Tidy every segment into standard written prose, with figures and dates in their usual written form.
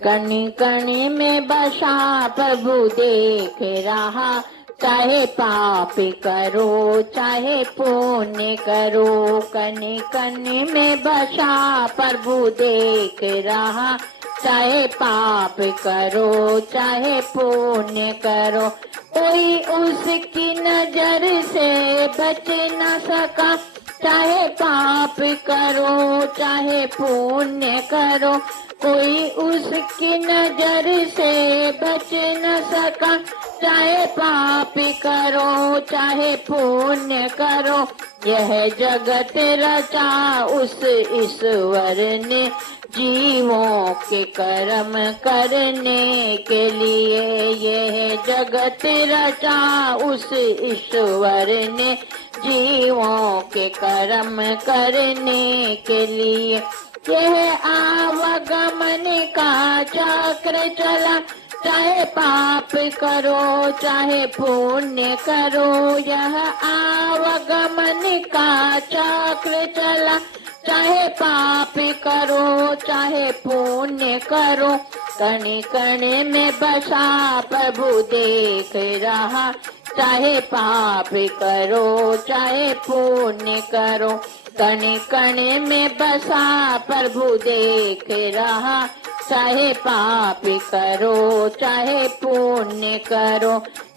कण कण में बसा प्रभु देख रहा, चाहे पाप करो चाहे पुण्य करो। कण कण में बसा प्रभु देख रहा, चाहे पाप करो चाहे पुण्य करो। कोई उसकी नजर से बच न सका, चाहे पाप करो चाहे पुण्य करो। कोई उसकी नजर से बच न सका, चाहे पाप करो चाहे पुण्य करो। यह जगत रचा उस ईश्वर ने, जीवों के कर्म करने के लिए। यह जगत रचा उस ईश्वर ने, जीवों के कर्म करने के लिए। यह आवागमन का चक्र चला, चाहे पाप करो चाहे पुण्य करो। यह आवागमन का चक्र चला, चाहे पाप करो चाहे पुण्य करो। कण कण में बसा प्रभु देख रहा, चाहे पाप करो चाहे पुण्य करो। कण कण में बसा प्रभु देख रहा, चाहे पाप करो चाहे पुण्य करो।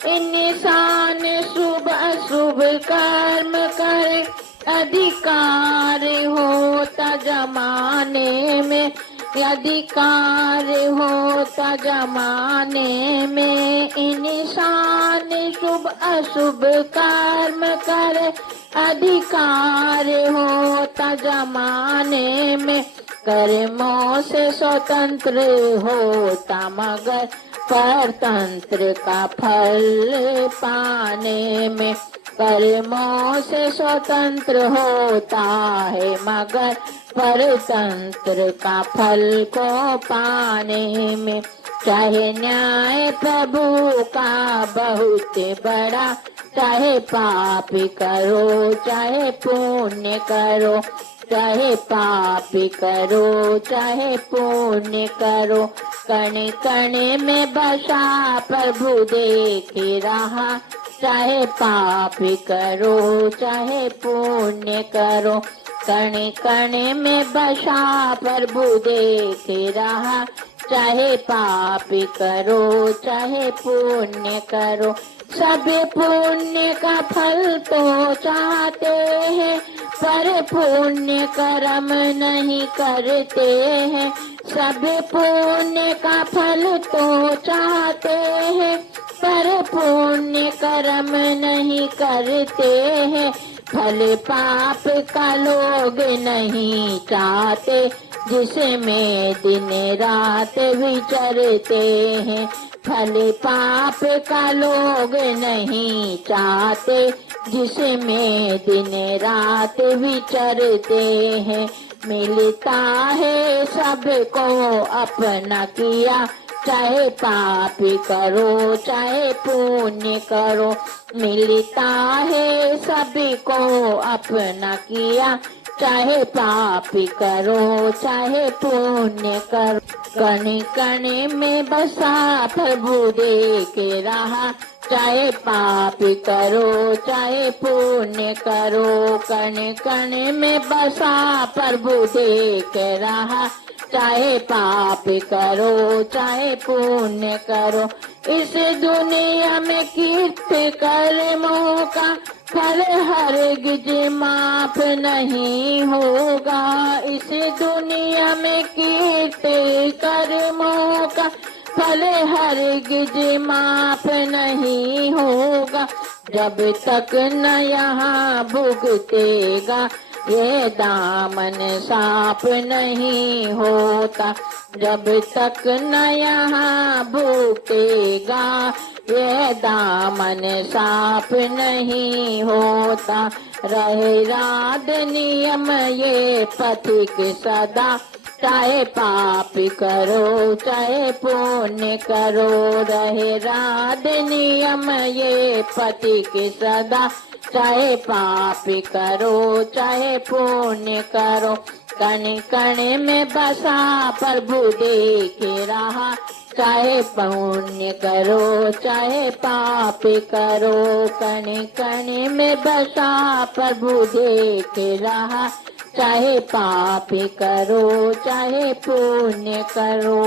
इंसान शुभ अशुभ कर्म करे, अधिकार होता जमाने में। अधिकार होता जमाने में, इंसान शुभ अशुभ कर्म करे, अधिकार होता जमाने में। कर्मों से स्वतंत्र होता मगर परतंत्र का फल पाने में। कर्मों से स्वतंत्र होता है मगर परतंत्र का फल को पाने में। चाहे न्याय प्रभु का बहुत बड़ा, चाहे पाप करो चाहे पुण्य करो। चाहे पाप करो चाहे पुण्य करो। कण कण में बसा प्रभु देख रहा, चाहे पाप करो चाहे पुण्य करो। कण कण में बसा प्रभु देख रहा, चाहे पाप करो चाहे पुण्य करो। सब पुण्य का फल तो चाहते हैं, पर पुण्य कर्म नहीं करते हैं। सब पुण्य का फल तो चाहते हैं, पर पुण्य कर्म नहीं करते हैं। फल पाप का लोग नहीं चाहते, जिसमें दिन रात विचरते हैं। फल पाप का लोग नहीं चाहते, जिसमें दिन रात विचरते हैं। मिलता है सबको अपना किया, चाहे पाप करो चाहे पुण्य करो। मिलता है सभी को अपना किया, चाहे पाप करो चाहे पुण्य करो। कण कण में बसा प्रभु देख रहा, चाहे पाप करो चाहे पुण्य करो। कण कण में बसा प्रभु देख रहा, चाहे पाप करो चाहे पुण्य करो। इस दुनिया में कीर्ति कर्मों का फल हरगिज माफ नहीं होगा। इस दुनिया में कीर्ति कर्मों का फल हरगिज माफ नहीं होगा। जब तक न यहाँ भुगतेगा ये दामन साफ नहीं होता। जब तक न यहाँ भुगतेगा ये दामन साफ नहीं होता। रहे राध नियम ये पथिक सदा, चाहे पाप करो चाहे पुण्य करो। रहे राध नियम ये पथिक सदा, चाहे पाप करो चाहे पुण्य करो। कण कण में बसा प्रभु देख रहा, चाहे पुण्य करो चाहे पाप करो। कण कण में बसा प्रभु देख रहा, चाहे पाप करो चाहे पुण्य करो।